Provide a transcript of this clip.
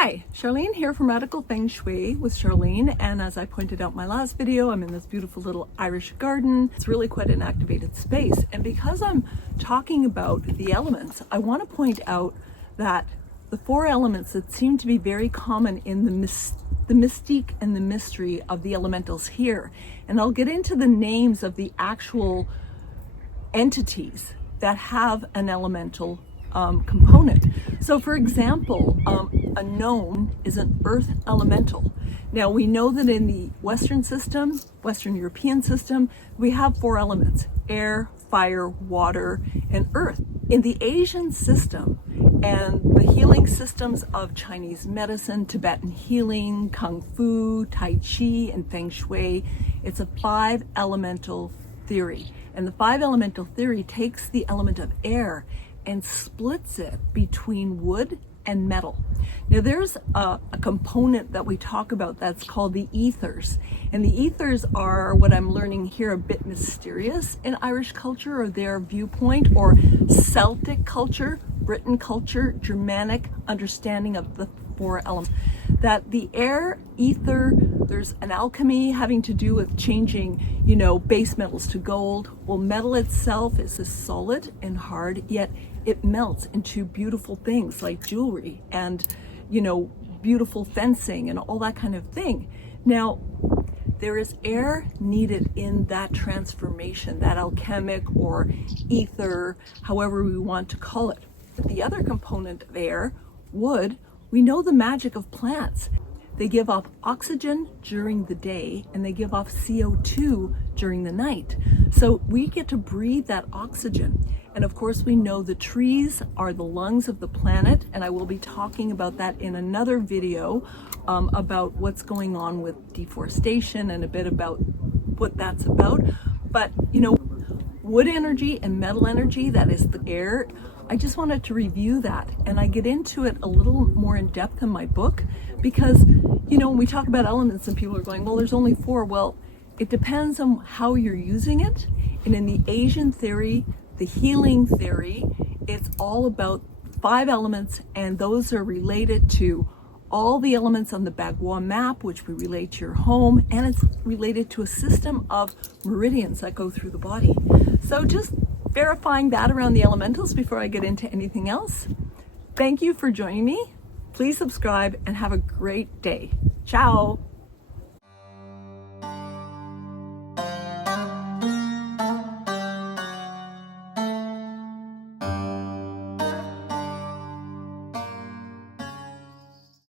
Hi, Charlene here from Radical Feng Shui with Charlene, and as I pointed out in my last video, I'm in this beautiful little Irish garden. It's really quite an activated space, and because I'm talking about the elements, I want to point out that the four elements that seem to be very common in the mystique and the mystery of the elementals here, and I'll get into the names of the actual entities that have an elemental component. So for example, a gnome is an earth elemental. Now we know that in the Western system, Western European system, we have four elements: air, fire, water, and earth. In the Asian system and the healing systems of Chinese medicine, Tibetan healing, Kung Fu, Tai Chi, and Feng Shui, it's a five elemental theory. And the five elemental theory takes the element of air and splits it between wood and metal. Now there's a component that we talk about that's called the ethers. And the ethers are, what I'm learning here, a bit mysterious in Irish culture or their viewpoint, or Celtic culture, Britain culture, Germanic understanding of the four elements. That the air, ether, there's an alchemy having to do with changing, base metals to gold. Well, metal itself is solid and hard, yet it melts into beautiful things like jewelry and, beautiful fencing and all that kind of thing. Now, there is air needed in that transformation, that alchemic or ether, however we want to call it. The other component of air, wood, we know the magic of plants. They give off oxygen during the day and they give off CO2 during the night. So we get to breathe that oxygen. And of course, we know the trees are the lungs of the planet, and I will be talking about that in another video about what's going on with deforestation and a bit about what that's about. But, wood energy and metal energy, that is the air, I just wanted to review that, and I get into it a little more in depth in my book because, when we talk about elements and people are going, well, there's only four. Well, it depends on how you're using it. And in the Asian theory, the healing theory, it's all about five elements, and those are related to all the elements on the Bagua map, which we relate to your home, and it's related to a system of meridians that go through the body. So just verifying that around the elementals before I get into anything else. Thank you for joining me. Please subscribe and have a great day. Ciao.